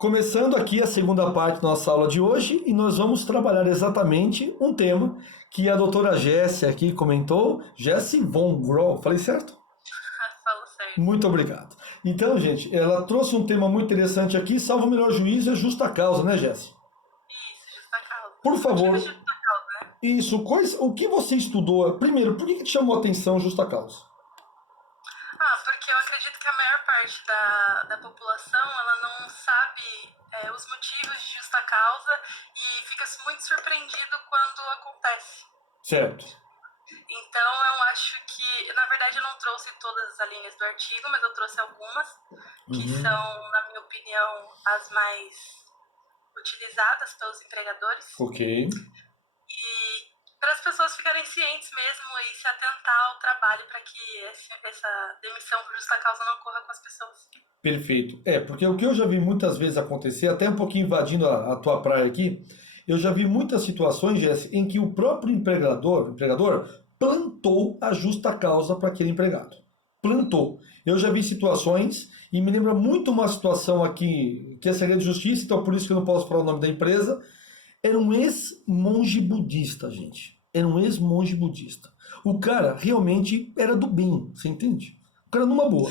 Começando aqui a segunda parte da nossa aula de hoje e nós vamos trabalhar exatamente um tema que a doutora Jessie aqui comentou, Jessie von Grohl, falei certo? Falo certo. Muito obrigado. Então, gente, ela trouxe um tema muito interessante aqui, salvo o melhor juízo, é justa causa, né, Jessie? Isso, justa causa. Por Motivo de favor, justa causa, né? isso, o que você estudou? Primeiro, por que te chamou a atenção justa causa? Porque eu acredito que a maior parte da população, ela não sabe os motivos de justa causa e fica muito surpreendido quando acontece. Certo. Então, eu acho que, na verdade, eu não trouxe todas as linhas do artigo, mas eu trouxe algumas, que são, na minha opinião, as mais utilizadas pelos empregadores. Ok. E para as pessoas ficarem cientes mesmo e se atentar ao trabalho para que essa demissão por justa causa não ocorra com as pessoas. Perfeito. Porque o que eu já vi muitas vezes acontecer, até um pouquinho invadindo a tua praia aqui, eu já vi muitas situações, Jess, em que o próprio empregador plantou a justa causa para aquele empregado. Plantou. Eu já vi situações, e me lembra muito uma situação aqui, que é segredo de justiça, então por isso que eu não posso falar o nome da empresa. Era um ex-monge budista, gente. Era um ex-monge budista. O cara realmente era do bem, você entende? O cara numa boa.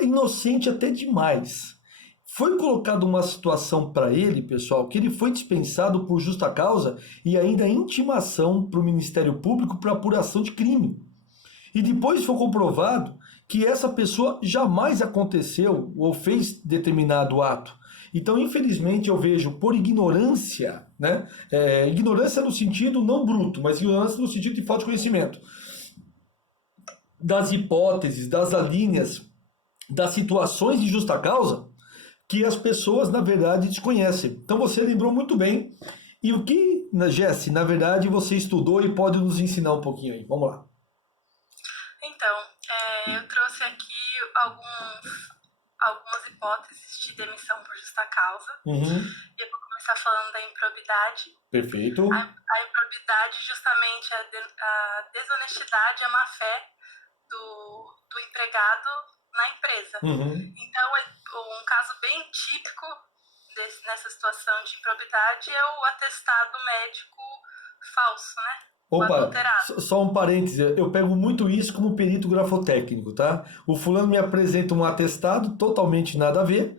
Inocente até demais. Foi colocada uma situação para ele, pessoal, que ele foi dispensado por justa causa e ainda intimação para o Ministério Público para apuração de crime. E depois foi comprovado que essa pessoa jamais aconteceu ou fez determinado ato. Então, infelizmente, eu vejo por ignorância, né? Ignorância no sentido não bruto, mas ignorância no sentido de falta de conhecimento das hipóteses, das alíneas, das situações de justa causa que as pessoas, na verdade, desconhecem. Então, você lembrou muito bem. E o que, Jessie, na verdade, você estudou e pode nos ensinar um pouquinho aí? Vamos lá. Então, eu trouxe aqui algumas hipóteses de demissão por justa causa. E eu vou começar falando da improbidade. Perfeito. A improbidade, justamente, a desonestidade e a má-fé do empregado na empresa. Então, um caso bem típico nessa situação de improbidade é o atestado médico falso, né? Opa, só um parêntese, eu pego muito isso como perito grafotécnico, tá? O fulano me apresenta um atestado totalmente nada a ver,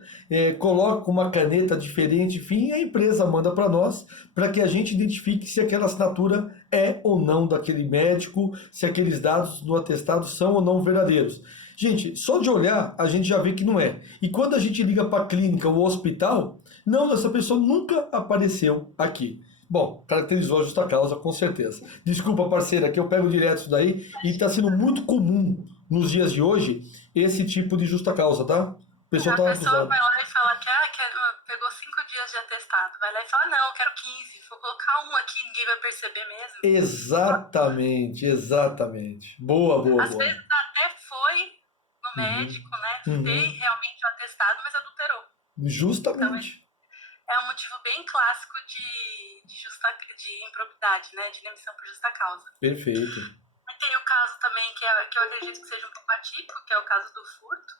coloca uma caneta diferente, enfim, e a empresa manda para nós, para que a gente identifique se aquela assinatura é ou não daquele médico, se aqueles dados do atestado são ou não verdadeiros. Gente, só de olhar a gente já vê que não é. E quando a gente liga para a clínica ou hospital, não, essa pessoa nunca apareceu aqui. Bom, caracterizou a justa causa, com certeza. Desculpa, parceira, que eu pego direto isso daí e está sendo muito comum nos dias de hoje esse tipo de justa causa, tá? A pessoa vai lá e fala que pegou 5 dias de atestado. Vai lá e fala, não, eu quero 15. Vou colocar um aqui, ninguém vai perceber mesmo. Exatamente. Boa. Às vezes até foi no médico, né? Tem realmente o atestado, mas adulterou. Justamente. Então, é um motivo bem clássico de improbidade, né? De demissão por justa causa. Perfeito. E tem o caso também que eu acredito que seja um pouco atípico, que é o caso do furto.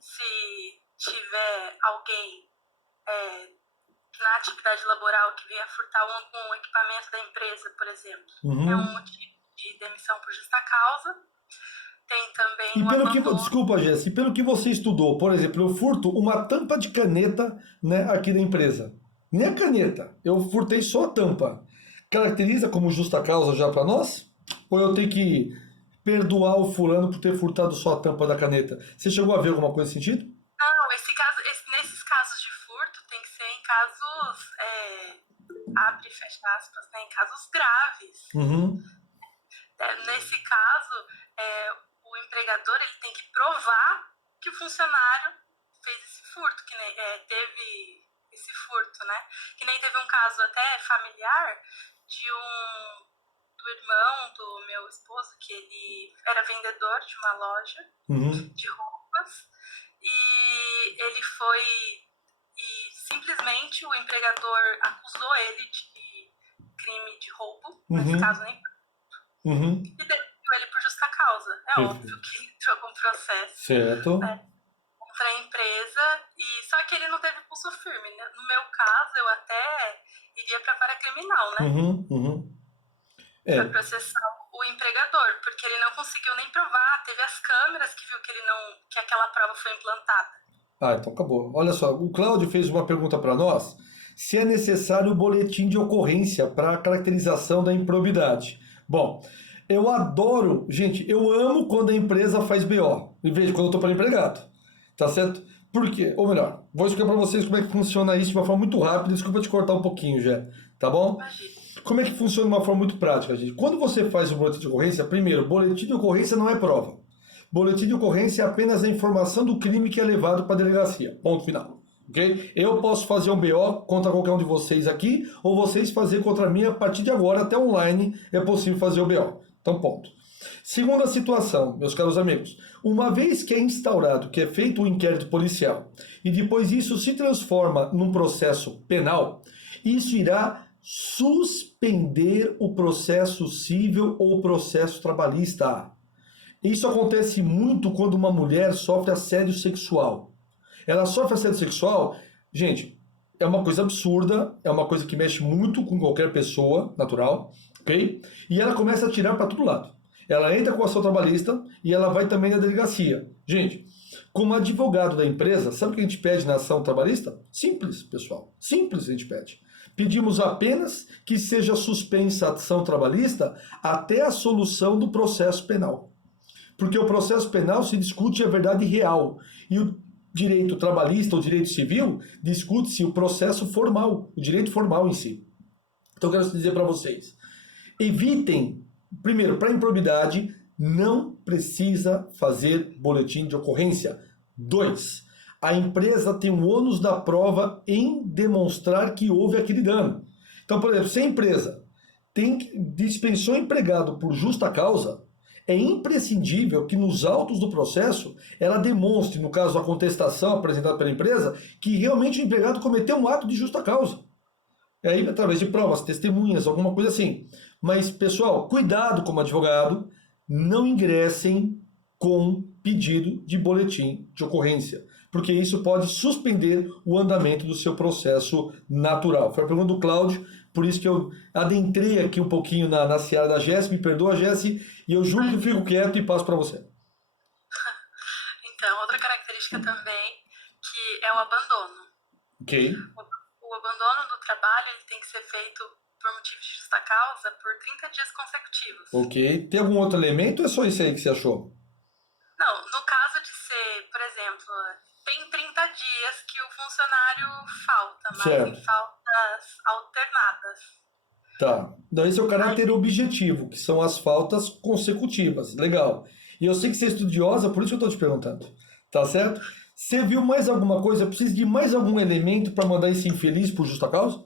Se tiver alguém na atividade laboral que venha furtar algum equipamento da empresa, por exemplo, é um motivo de demissão por justa causa. Tem também Desculpa, Jéssica, e pelo que você estudou, por exemplo, eu furto uma tampa de caneta, né, aqui da empresa. Nem a caneta, eu furtei só a tampa. Caracteriza como justa causa já para nós? Ou eu tenho que perdoar o fulano por ter furtado só a tampa da caneta? Você chegou a ver alguma coisa nesse sentido? Não, nesses casos de furto tem que ser em casos, abre e fecha aspas, né, em casos graves. Nesse caso, o empregador ele tem que provar que o funcionário fez esse furto, que teve esse furto, né? Que nem teve um caso até familiar do irmão do meu esposo, que ele era vendedor de uma loja de roupas, e ele foi e simplesmente o empregador acusou ele de crime de roubo, nesse caso nem e demitiu ele por justa causa. É óbvio que entrou com processo. Certo. Contra outra empresa, e só que ele não teve pulso firme, né? No meu caso, eu até iria para a vara criminal, né? Para processar o empregador, porque ele não conseguiu nem provar, teve as câmeras que viu que aquela prova foi implantada. Ah, então acabou. Olha só, o Cláudio fez uma pergunta para nós, se é necessário o boletim de ocorrência para a caracterização da improbidade. Bom, eu adoro, gente, eu amo quando a empresa faz BO, em vez de quando eu estou para empregado, tá certo? Por quê? Ou melhor, vou explicar para vocês como é que funciona isso de uma forma muito rápida, desculpa te cortar um pouquinho já, tá bom? Imagina. Como é que funciona de uma forma muito prática, gente? Quando você faz o boletim de ocorrência, primeiro, boletim de ocorrência não é prova. Boletim de ocorrência é apenas a informação do crime que é levado para a delegacia. Ponto final. Ok? Eu posso fazer um BO contra qualquer um de vocês aqui, ou vocês fazer contra mim a partir de agora, até online, é possível fazer o BO. Então, ponto. Segunda situação, meus caros amigos. Uma vez que é instaurado, que é feito o inquérito policial, e depois isso se transforma num processo penal, isso irá suspender o processo civil ou o processo trabalhista. Isso acontece muito quando uma mulher sofre assédio sexual. Ela sofre assédio sexual, gente, é uma coisa absurda, é uma coisa que mexe muito com qualquer pessoa natural, ok? E ela começa a atirar para todo lado. Ela entra com a ação trabalhista e ela vai também na delegacia. Gente, como advogado da empresa, sabe o que a gente pede na ação trabalhista? Simples, pessoal. Simples a gente pede. Pedimos apenas que seja suspensa a ação trabalhista até a solução do processo penal. Porque o processo penal se discute a verdade real. E o direito trabalhista, o direito civil, discute-se o processo formal, o direito formal em si. Então eu quero dizer para vocês, evitem, primeiro, para improbidade, não precisa fazer boletim de ocorrência. 2. A empresa tem o ônus da prova em demonstrar que houve aquele dano. Então, por exemplo, se a empresa dispensou empregado por justa causa, é imprescindível que nos autos do processo ela demonstre, no caso da contestação apresentada pela empresa, que realmente o empregado cometeu um ato de justa causa. Aí, através de provas, testemunhas, alguma coisa assim. Mas, pessoal, cuidado como advogado, não ingressem com pedido de boletim de ocorrência, porque isso pode suspender o andamento do seu processo natural. Foi a pergunta do Cláudio, por isso que eu adentrei aqui um pouquinho na seara da Jessi, me perdoa, Jessi, e eu juro que eu fico quieto e passo para você. Então, outra característica também, que é o abandono. Ok. O abandono do trabalho ele tem que ser feito por motivo de justa causa por 30 dias consecutivos. Ok. Tem algum outro elemento ou é só isso aí que você achou? Não, no caso de ser, por exemplo, tem 30 dias que o funcionário falta, mas certo. em faltas alternadas. Tá. Então esse é o caráter objetivo, que são as faltas consecutivas. Legal. E eu sei que você é estudiosa, por isso que eu estou te perguntando. Tá certo? Você viu mais alguma coisa? Precisa de mais algum elemento para mandar esse infeliz por justa causa?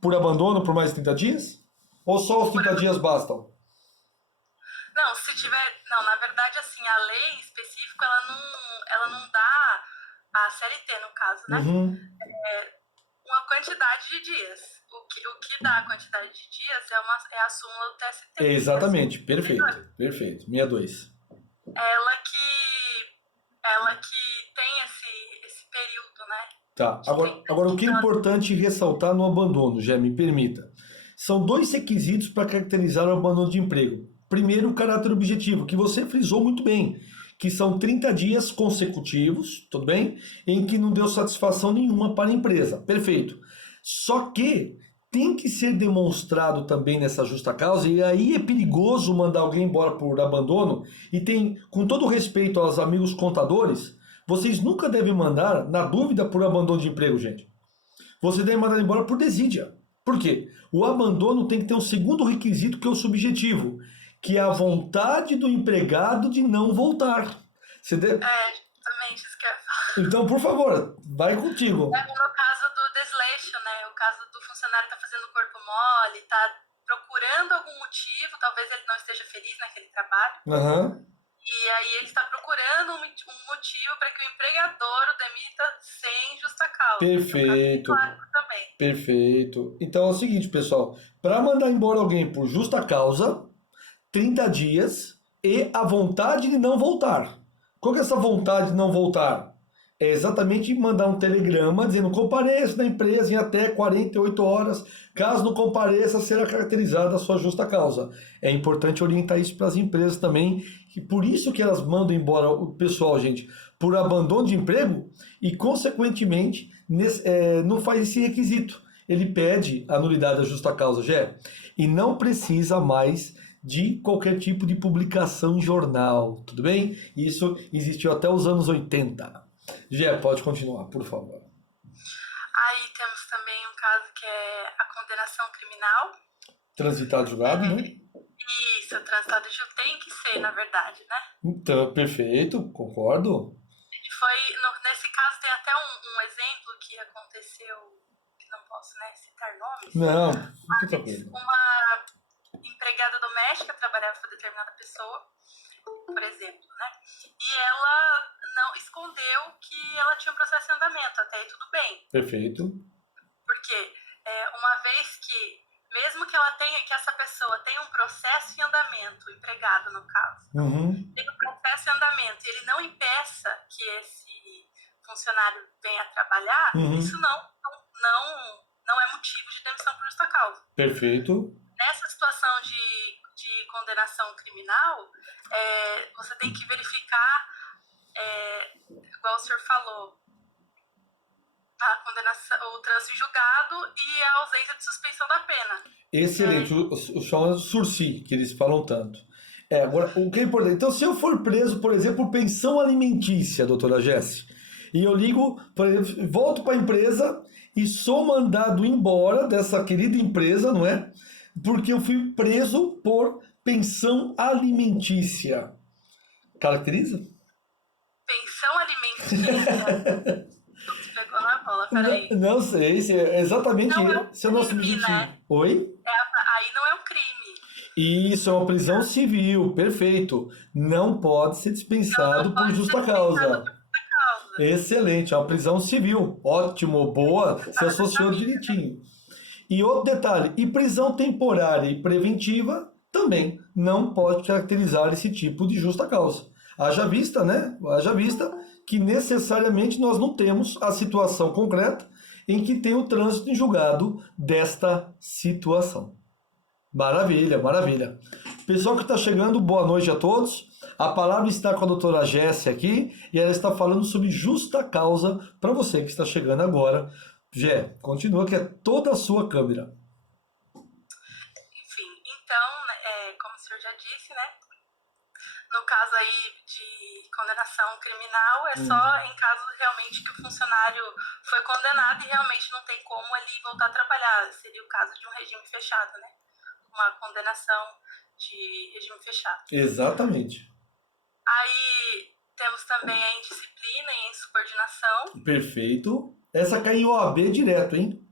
Por abandono por mais 30 dias? Ou só os 30 dias bastam? Não, se tiver... Não, na verdade, assim, a lei específica, ela não dá, a CLT, no caso, né? Uma quantidade de dias. O que dá a quantidade de dias é a súmula do TST. Exatamente, perfeito. Perfeito, 62. Ela que tem esse período, né? Tá, agora o que é importante ressaltar no abandono, já me permita. São 2 requisitos para caracterizar o abandono de emprego. Primeiro, o caráter objetivo, que você frisou muito bem, que são 30 dias consecutivos, tudo bem? Em que não deu satisfação nenhuma para a empresa. Perfeito. Só que tem que ser demonstrado também nessa justa causa, e aí é perigoso mandar alguém embora por abandono, e tem, com todo respeito aos amigos contadores, vocês nunca devem mandar, na dúvida, por abandono de emprego, gente. Você deve mandar embora por desídia. Por quê? O abandono tem que ter um segundo requisito, que é o subjetivo, que é a vontade do empregado de não voltar. Justamente isso que eu ia falar. Então, por favor, vai contigo. No caso do desleixo, né? O caso do funcionário tá fazendo corpo mole, tá procurando algum motivo, talvez ele não esteja feliz naquele trabalho. E aí ele está procurando um motivo para que o empregador o demita sem justa causa. Perfeito. Também. Perfeito. Então é o seguinte, pessoal. Para mandar embora alguém por justa causa, 30 dias e a vontade de não voltar. Qual que é essa vontade de não voltar? É exatamente mandar um telegrama dizendo compareça na empresa em até 48 horas. Caso não compareça, será caracterizada a sua justa causa. É importante orientar isso para as empresas também, e por isso que elas mandam embora o pessoal, gente, por abandono de emprego e, consequentemente, não faz esse requisito. Ele pede a nulidade da justa causa, Gé, e não precisa mais de qualquer tipo de publicação em jornal, tudo bem? Isso existiu até os anos 80. Gé, pode continuar, por favor. Aí temos também um caso que é a condenação criminal. Transitado julgado, né? Isso, transitado julgado tem que ser, na verdade, né? Então, perfeito, concordo. Nesse caso tem até um exemplo que aconteceu, que não posso, né, citar nomes. Não, fique tranquilo. Uma empregada doméstica trabalhava para determinada pessoa, por exemplo, né? E ela não escondeu que ela tinha um processo em andamento, até aí tudo bem. Perfeito. Porque uma vez que, mesmo que essa pessoa tenha um processo em andamento, o empregado no caso, tem um processo em andamento e ele não impeça que esse funcionário venha trabalhar, isso não é motivo de demissão por justa causa. Perfeito. Nessa situação de condenação criminal, você tem que verificar, igual o senhor falou, a condenação, o trânsito em julgado e a ausência de suspensão da pena. Excelente, o chamado sursi, que eles falam tanto. Agora, o que é importante? Então, se eu for preso, por exemplo, por pensão alimentícia, doutora Jessi, e eu ligo, por exemplo, volto para a empresa e sou mandado embora dessa querida empresa, não é? Porque eu fui preso por pensão alimentícia. Caracteriza? Pensão alimentícia? Você pegou na bola, peraí. Não sei, é exatamente esse é o nosso objetivo. Né? Oi? Aí não é um crime. Isso, é uma prisão civil, perfeito. Não pode ser dispensado por justa causa. Excelente, é uma prisão civil. Ótimo, boa, se associou direitinho. E outro detalhe, e prisão temporária e preventiva também não pode caracterizar esse tipo de justa causa. Haja vista, né? Haja vista que necessariamente nós não temos a situação concreta em que tem o trânsito em julgado desta situação. Maravilha, maravilha. Pessoal que está chegando, boa noite a todos. A palavra está com a doutora Jessi aqui e ela está falando sobre justa causa para você que está chegando agora. Gé, continua que é toda a sua câmera. Enfim, então, como o senhor já disse, né? No caso aí de condenação criminal, é só em caso realmente que o funcionário foi condenado e realmente não tem como ele voltar a trabalhar. Seria o caso de um regime fechado, né? Uma condenação de regime fechado. Exatamente. Aí temos também a indisciplina e a insubordinação. Perfeito. Essa cai em OAB direto, hein?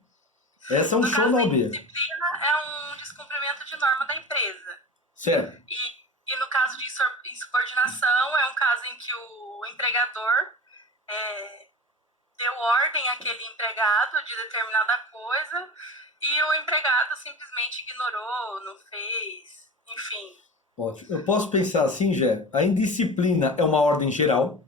Essa é um show na OAB. A indisciplina é um descumprimento de norma da empresa. Certo. E no caso de insubordinação, é um caso em que o empregador deu ordem àquele empregado de determinada coisa e o empregado simplesmente ignorou, não fez, enfim. Ótimo. Eu posso pensar assim, Gé, a indisciplina é uma ordem geral,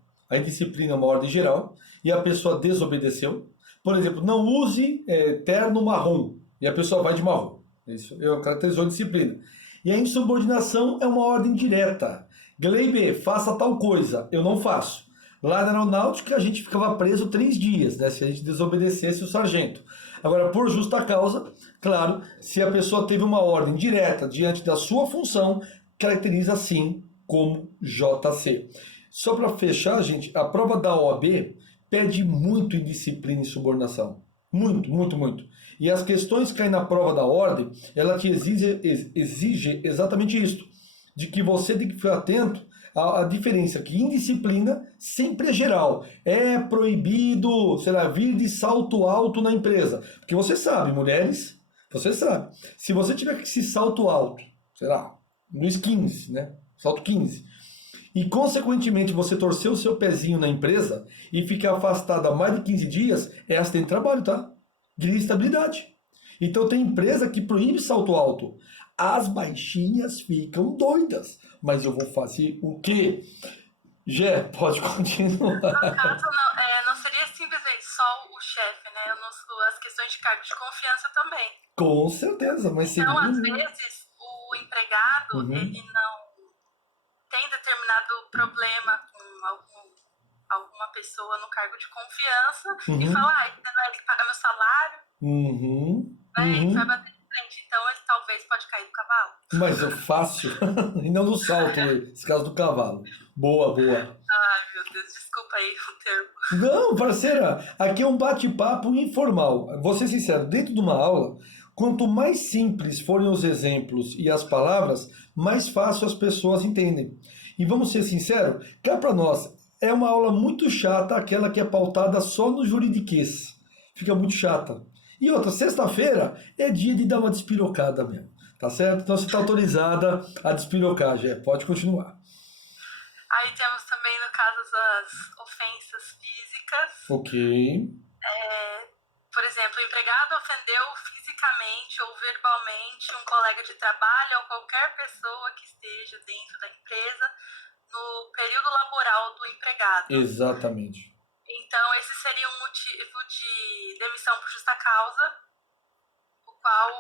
e a pessoa desobedeceu. Por exemplo, não use terno marrom, e a pessoa vai de marrom. Isso caracterizou a disciplina. E a insubordinação é uma ordem direta. Gleibe, faça tal coisa, eu não faço. Lá na aeronáutica a gente ficava preso 3 dias, né, se a gente desobedecesse o sargento. Agora, por justa causa, claro, se a pessoa teve uma ordem direta diante da sua função, caracteriza sim como JC. Só para fechar, gente, a prova da OAB pede muito indisciplina e subordinação. Muito, muito, muito. E as questões que caem na prova da ordem, ela te exige exatamente isso, de que você tem que ficar atento à diferença, que indisciplina sempre é geral. É proibido, vir de salto alto na empresa. Porque você sabe, mulheres, você sabe, se você tiver que se salto alto, nos 15, né? Salto 15. E, consequentemente, você torcer o seu pezinho na empresa e ficar afastado há mais de 15 dias, é acidente de trabalho, tá? De estabilidade. Então, tem empresa que proíbe salto alto. As baixinhas ficam doidas. Mas eu vou fazer o quê? Gé, pode continuar. No caso, no só o chefe, né? As questões de cargo de confiança também. Com certeza, mas então, às vezes, o empregado, ele não tem determinado problema com alguma pessoa no cargo de confiança e fala, não é ele que paga meu salário, ele vai bater de frente, então ele talvez pode cair do cavalo. Mas é fácil, e não no salto, esse caso do cavalo. Boa. Ai, meu Deus, desculpa aí o termo. Não, parceira, aqui é um bate-papo informal. Vou ser sincero, dentro de uma aula, quanto mais simples forem os exemplos e as palavras, mais fácil as pessoas entendem. E vamos ser sinceros, cá para nós, é uma aula muito chata, aquela que é pautada só no juridiquês. Fica muito chata. E outra, sexta-feira é dia de dar uma despirocada mesmo, tá certo? Então você está autorizada a despirocar, Gé. Pode continuar. Aí temos também, no caso, as ofensas físicas. Ok. Por exemplo, o empregado ofendeu fisicamente ou verbalmente um colega de trabalho ou qualquer pessoa que esteja dentro da empresa no período laboral do empregado. Exatamente. Então, esse seria um motivo de demissão por justa causa, o qual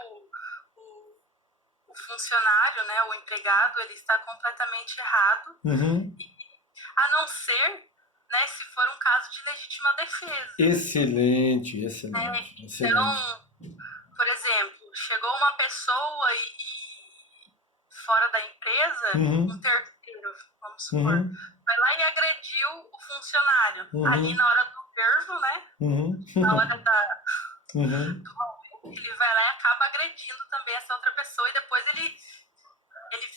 o funcionário, né, o empregado, ele está completamente errado, a não ser, né, se for um caso de legítima defesa. Excelente. Então, por exemplo, chegou uma pessoa fora da empresa, um terceiro, vamos supor, vai lá e agrediu o funcionário. Ali na hora do nervo, né? Na hora do momento, ele vai lá e acaba agredindo também essa outra pessoa, e depois ele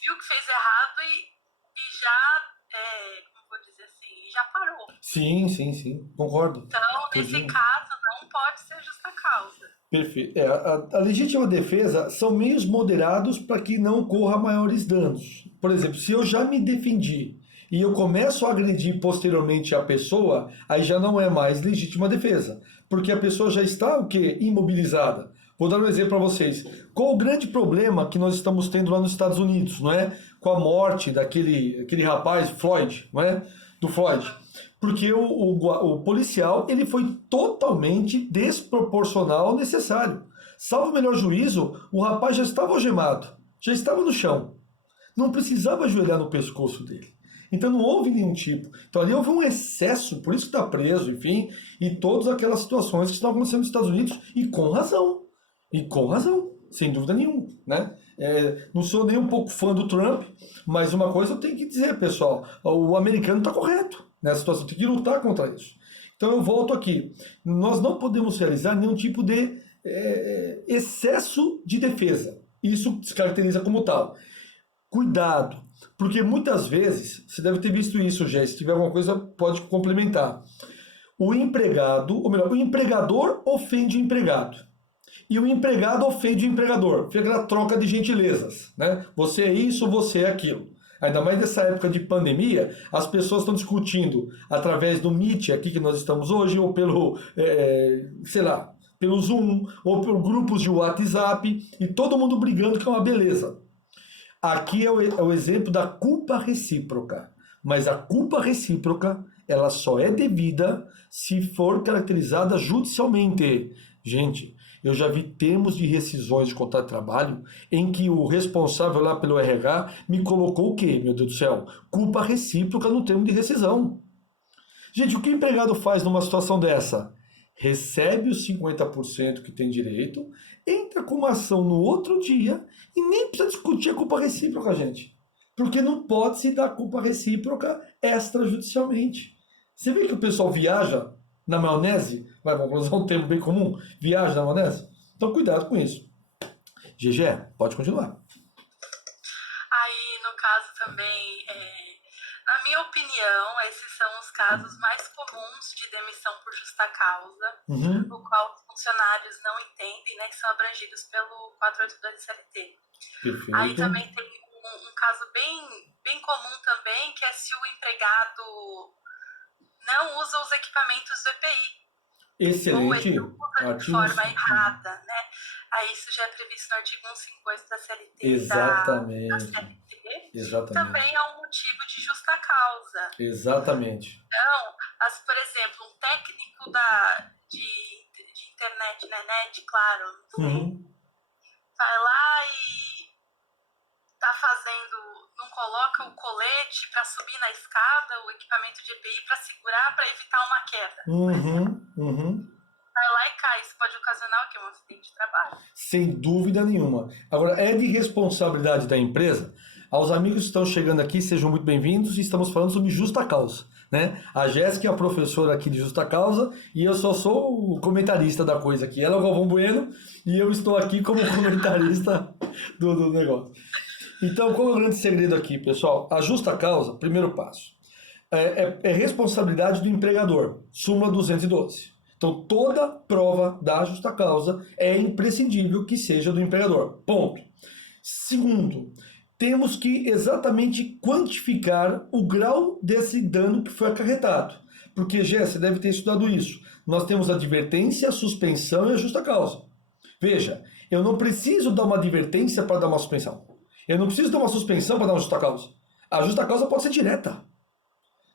viu que fez errado e já, como vou dizer assim, já parou. Sim, concordo. Então, nesse caso, não pode ser justa causa. Perfeito. A legítima defesa são meios moderados para que não ocorra maiores danos. Por exemplo, se eu já me defendi e eu começo a agredir posteriormente a pessoa, aí já não é mais legítima defesa, porque a pessoa já está o quê? Imobilizada. Vou dar um exemplo para vocês. Qual o grande problema que nós estamos tendo lá nos Estados Unidos, não é? Com a morte daquele rapaz, Floyd, não é? Do Floyd. Porque o policial ele foi totalmente desproporcional ao necessário. Salvo o melhor juízo, o rapaz já estava algemado, já estava no chão. Não precisava ajoelhar no pescoço dele. Então não houve nenhum tipo. Então ali houve um excesso, por isso que está preso, enfim, e todas aquelas situações que estão acontecendo nos Estados Unidos, e com razão. Sem dúvida nenhuma, né? Não sou nem um pouco fã do Trump, mas uma coisa eu tenho que dizer, pessoal, o americano está correto nessa situação, tem que lutar contra isso. Então eu volto aqui, nós não podemos realizar nenhum tipo de excesso de defesa, isso se caracteriza como tal. Cuidado, porque muitas vezes, você deve ter visto isso, Jé, se tiver alguma coisa pode complementar. O empregado, ou melhor, o empregador ofende o empregado. E o empregado ofende o empregador. Fica aquela troca de gentilezas, né? Você é isso, você é aquilo. Ainda mais nessa época de pandemia, as pessoas estão discutindo através do Meet, aqui que nós estamos hoje, ou pelo, pelo Zoom, ou por grupos de WhatsApp, e todo mundo brigando, que é uma beleza. Aqui é o exemplo da culpa recíproca. Mas a culpa recíproca, ela só é devida se for caracterizada judicialmente. Gente, eu já vi termos de rescisões de contrato de trabalho em que o responsável lá pelo RH me colocou o quê, meu Deus do céu? Culpa recíproca no termo de rescisão. Gente, o que o empregado faz numa situação dessa? Recebe os 50% que tem direito, entra com uma ação no outro dia e nem precisa discutir a culpa recíproca, gente. Porque não pode se dar culpa recíproca extrajudicialmente. Você vê que o pessoal viaja na maionese? Vamos usar um termo bem comum. Viaja na maionese? Então cuidado com isso. GG, pode continuar. Aí, no caso também, na minha opinião, esses são os casos mais comuns de demissão por justa causa, o qual os funcionários não entendem, né, que são abrangidos pelo 482 CLT. Perfeito. Aí também tem um caso bem comum também, que é se o empregado não usa os equipamentos do EPI. Excelente. Ou ele usa de forma errada, né? Aí isso já é previsto no artigo 158 da CLT. Exatamente. Da CLT. Exatamente. Também é um motivo de justa causa. Exatamente. Então, por exemplo, um técnico de internet, né? Net, claro, não sei. Vai lá e tá fazendo, não coloca o colete para subir na escada, o equipamento de EPI para segurar, para evitar uma queda. Vai lá e cai, isso pode ocasionar o quê? Um acidente de trabalho. Sem dúvida nenhuma. Agora, é de responsabilidade da empresa. Aos amigos que estão chegando aqui, sejam muito bem-vindos. Estamos falando sobre justa causa, né? A Jéssica é a professora aqui de justa causa e eu só sou o comentarista da coisa aqui. Ela é o Galvão Bueno e eu estou aqui como comentarista do negócio. Então, qual é o grande segredo aqui, pessoal? A justa causa, primeiro passo, é responsabilidade do empregador. Súmula 212. Então, toda prova da justa causa é imprescindível que seja do empregador. Ponto. Segundo, temos que exatamente quantificar o grau desse dano que foi acarretado. Porque, Gé, você deve ter estudado isso. Nós temos a advertência, a suspensão e a justa causa. Veja, eu não preciso dar uma advertência para dar uma suspensão. Eu não preciso dar uma suspensão para dar uma justa causa. A justa causa pode ser direta.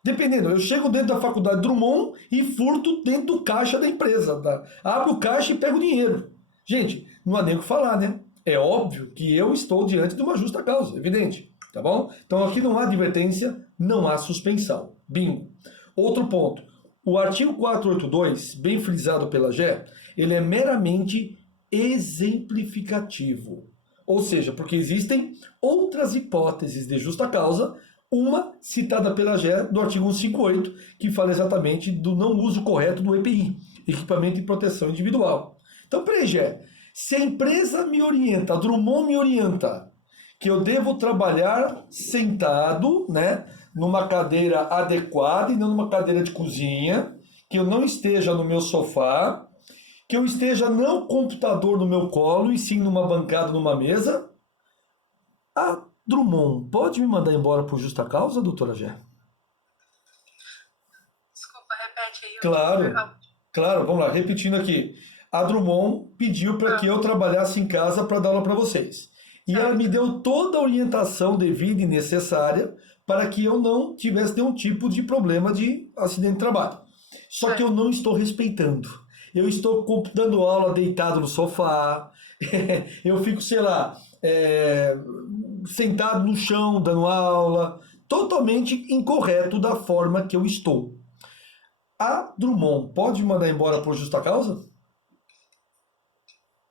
Dependendo, eu chego dentro da faculdade Drummond e furto dentro do caixa da empresa. Abro o caixa e pego o dinheiro. Gente, não há nem o que falar, né? É óbvio que eu estou diante de uma justa causa, evidente. Tá bom? Então aqui não há advertência, não há suspensão. Bingo. Outro ponto. O artigo 482, bem frisado pela GE, ele é meramente exemplificativo. Ou seja, porque existem outras hipóteses de justa causa, uma citada pela GE do artigo 158, que fala exatamente do não uso correto do EPI, Equipamento de Proteção Individual. Então, peraí, GE, se a empresa me orienta, a Drummond me orienta, que eu devo trabalhar sentado, né, numa cadeira adequada e não numa cadeira de cozinha, que eu não esteja no meu sofá, que eu esteja não computador no meu colo e sim numa bancada, numa mesa, a Drummond pode me mandar embora por justa causa, doutora Gé? Desculpa, repete aí. Claro, vamos lá, repetindo aqui. A Drummond pediu para que eu trabalhasse em casa para dar aula para vocês. E ela me deu toda a orientação devida e necessária para que eu não tivesse nenhum tipo de problema de acidente de trabalho. Só que eu não estou respeitando. Eu estou dando aula deitado no sofá, eu fico, sei lá, sentado no chão dando aula, totalmente incorreto da forma que eu estou. A Drummond pode me mandar embora por justa causa?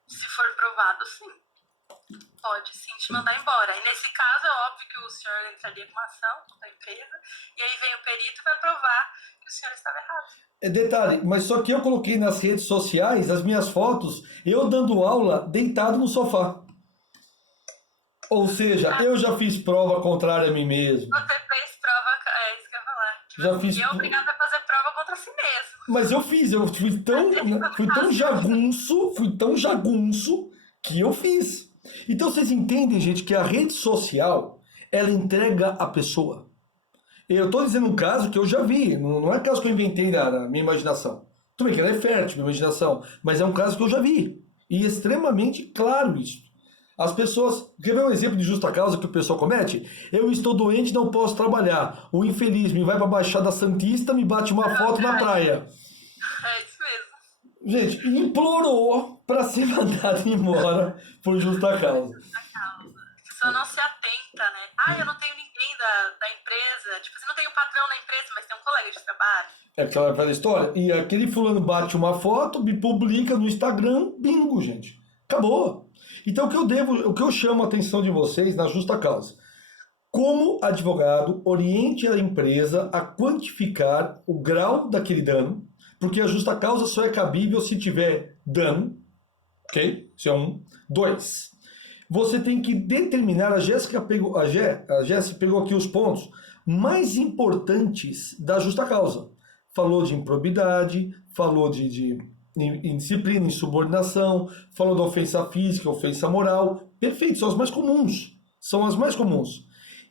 Se for provado, sim. Pode sim te mandar embora. E nesse caso é óbvio que o senhor entraria com uma ação da empresa e aí vem o perito e vai provar que o senhor estava errado. Detalhe, mas só que eu coloquei nas redes sociais as minhas fotos, eu dando aula deitado no sofá. Ou seja, eu já fiz prova contrária a mim mesmo. Você fez prova, é isso que eu ia falar. Que já você fiz... é obrigado a fazer prova contra si mesmo. Mas eu fiz, eu fui tão jagunço que eu fiz. Então vocês entendem, gente, que a rede social, ela entrega a pessoa. Eu estou dizendo um caso que eu já vi, não é caso que eu inventei na minha imaginação. Tudo bem que ela é fértil, minha imaginação, mas é um caso que eu já vi. E extremamente claro isso. As pessoas... Quer ver um exemplo de justa causa que o pessoal comete? Eu estou doente, não posso trabalhar. O infeliz me vai para a Baixada Santista, me bate uma foto na praia. É isso mesmo. Gente, implorou para ser mandado embora por justa causa. A pessoa não se atenta, né? Eu não tenho ninguém da empresa. Tipo, você não tem um patrão na empresa, mas tem um colega de trabalho. É aquela velha história. E aquele fulano bate uma foto, me publica no Instagram, bingo, gente. Acabou. Então o que eu chamo a atenção de vocês na justa causa? Como advogado, oriente a empresa a quantificar o grau daquele dano, porque a justa causa só é cabível se tiver dano, ok? Isso é um. 2. Você tem que determinar, a Jéssica pegou aqui os pontos mais importantes da justa causa. Falou de improbidade, falou de indisciplina, insubordinação, falou da ofensa física, ofensa moral. Perfeito, são as mais comuns. São as mais comuns.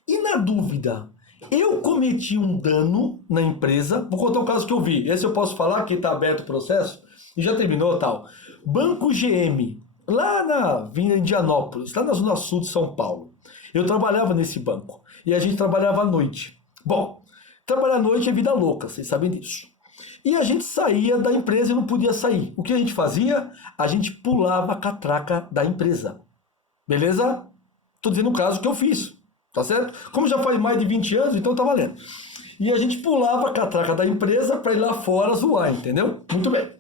E na dúvida, eu cometi um dano na empresa, vou contar um caso que eu vi, esse eu posso falar, que está aberto o processo, e já terminou tal. Banco GM, lá na Avenida Indianópolis, lá na zona sul de São Paulo. Eu trabalhava nesse banco, e a gente trabalhava à noite. Bom, trabalhar à noite é vida louca, vocês sabem disso. E a gente saía da empresa e não podia sair. O que a gente fazia? A gente pulava a catraca da empresa. Beleza? Tô dizendo o caso que eu fiz. Tá certo? Como já faz mais de 20 anos, então tá valendo. E a gente pulava a catraca da empresa para ir lá fora zoar, entendeu? Muito bem.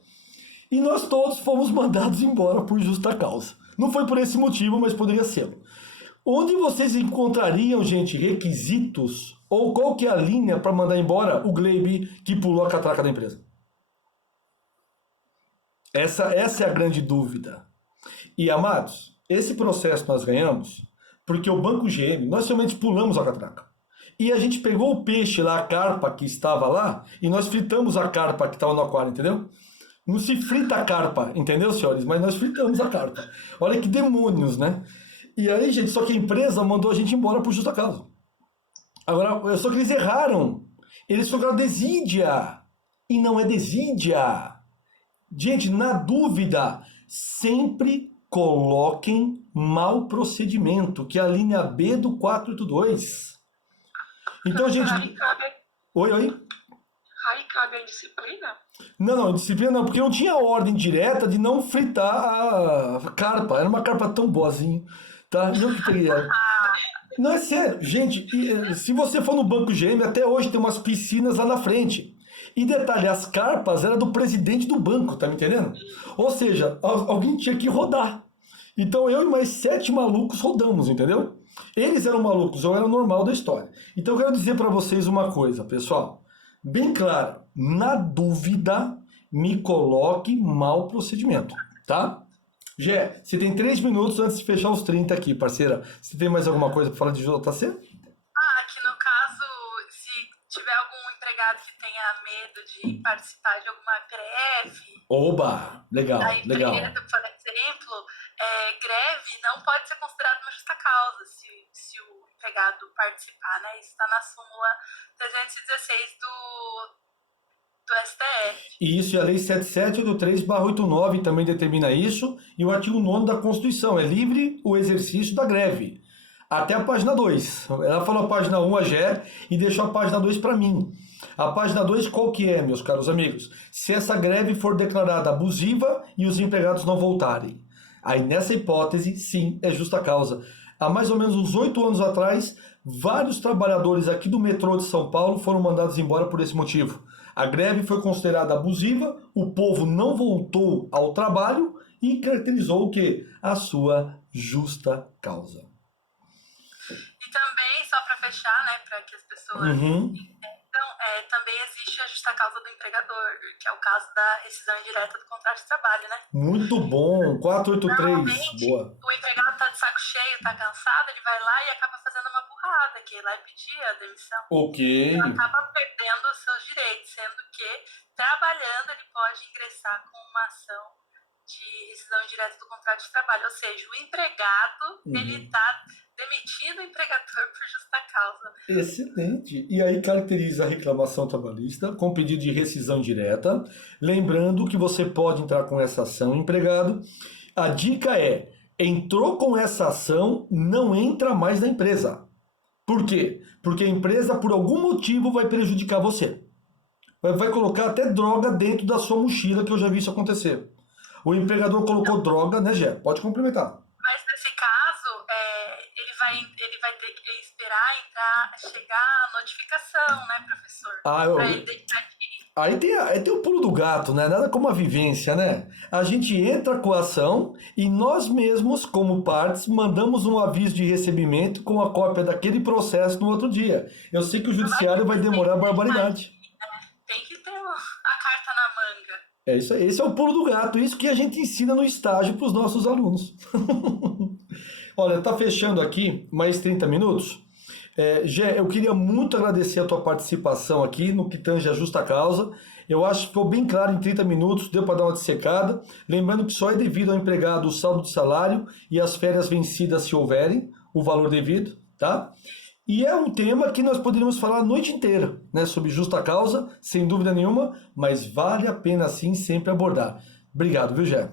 E nós todos fomos mandados embora por justa causa. Não foi por esse motivo, mas poderia ser. Onde vocês encontrariam, gente, requisitos ou qual que é a linha para mandar embora o Gleibe que pulou a catraca da empresa? Essa é a grande dúvida. E, amados, esse processo nós ganhamos porque o Banco GM, nós somente pulamos a catraca. E a gente pegou o peixe lá, a carpa que estava lá, e nós fritamos a carpa que estava no aquário, entendeu? Não se frita a carpa, entendeu, senhores? Mas nós fritamos a carpa. Olha que demônios, né? E aí, gente, só que a empresa mandou a gente embora por justa causa. Agora, só que eles erraram. Eles colocaram desídia. E não é desídia. Gente, na dúvida, sempre coloquem mau procedimento, que é a linha B do 482. Então, gente... Aí cabe... Oi. Aí cabe a disciplina? Não, disciplina não, porque não tinha ordem direta de não fritar a carpa. Era uma carpa tão boazinha, tá? Eu que peguei ela. Não, é sério. Gente, se você for no Banco GM, até hoje tem umas piscinas lá na frente. E detalhe, as carpas eram do presidente do banco, tá me entendendo? Ou seja, alguém tinha que rodar. Então eu e mais 7 malucos rodamos, entendeu? Eles eram malucos, eu era o normal da história. Então eu quero dizer para vocês uma coisa, pessoal. Bem claro, na dúvida, me coloque mau procedimento, tá? Gé, você tem 3 minutos antes de fechar os 30 aqui, parceira. Você tem mais alguma coisa para falar de JC? Que no caso, se tiver algum empregado que tenha medo de participar de alguma greve... Oba! Legal, legal. Por exemplo, greve não pode ser considerada uma justa causa se o empregado participar, né? Isso está na súmula 316 do STF. E isso, e a Lei 7783/89 também determina isso, e o artigo 9º da Constituição, é livre o exercício da greve. Até a página 2. Ela falou a página 1, a Gé, e deixou a página 2 para mim. A página 2 qual que é, meus caros amigos? Se essa greve for declarada abusiva e os empregados não voltarem. Aí, nessa hipótese, sim, é justa causa. Há mais ou menos uns 8 anos atrás, vários trabalhadores aqui do metrô de São Paulo foram mandados embora por esse motivo. A greve foi considerada abusiva, o povo não voltou ao trabalho e caracterizou o quê? A sua justa causa. E também, só para fechar, né, para que as pessoas entendam, também existe a justa causa do empregador, que é o caso da rescisão indireta do contrato de trabalho, né? Muito bom, 483, boa. O empregado tá de saco cheio, tá cansado, ele vai lá e acaba fazendo uma burrada, que é ir lá e pedir a demissão. Ok. Ele acaba perdendo os seus direitos, sendo que, trabalhando, ele pode ingressar com uma ação de rescisão indireta do contrato de trabalho. Ou seja, o empregado, ele tá demitindo o empregador por justa causa. Excelente. E aí caracteriza a reclamação trabalhista com pedido de rescisão direta. Lembrando que você pode entrar com essa ação, empregado. A dica é, entrou com essa ação, não entra mais na empresa. Por quê? Porque a empresa, por algum motivo, vai prejudicar você. Vai colocar até droga dentro da sua mochila, que eu já vi isso acontecer. O empregador colocou droga, né, Gé? Pode complementar. Mas nesse caso, ele vai ter que esperar chegar a notificação, né, professor? Aí tem o pulo do gato, né? Nada como a vivência, né? A gente entra com a ação e nós mesmos, como partes, mandamos um aviso de recebimento com a cópia daquele processo no outro dia. Eu sei que o judiciário vai demorar barbaridade. Tem que ter a carta na manga. É isso aí. Esse é o pulo do gato. Isso que a gente ensina no estágio para os nossos alunos. Olha, tá fechando aqui mais 30 minutos. Gé, eu queria muito agradecer a tua participação aqui no que tange a justa causa. Eu acho que ficou bem claro em 30 minutos, deu para dar uma dissecada. Lembrando que só é devido ao empregado o saldo de salário e as férias vencidas, se houverem, o valor devido, tá? E é um tema que nós poderíamos falar a noite inteira, né, sobre justa causa, sem dúvida nenhuma, mas vale a pena sim sempre abordar. Obrigado, viu, Gé?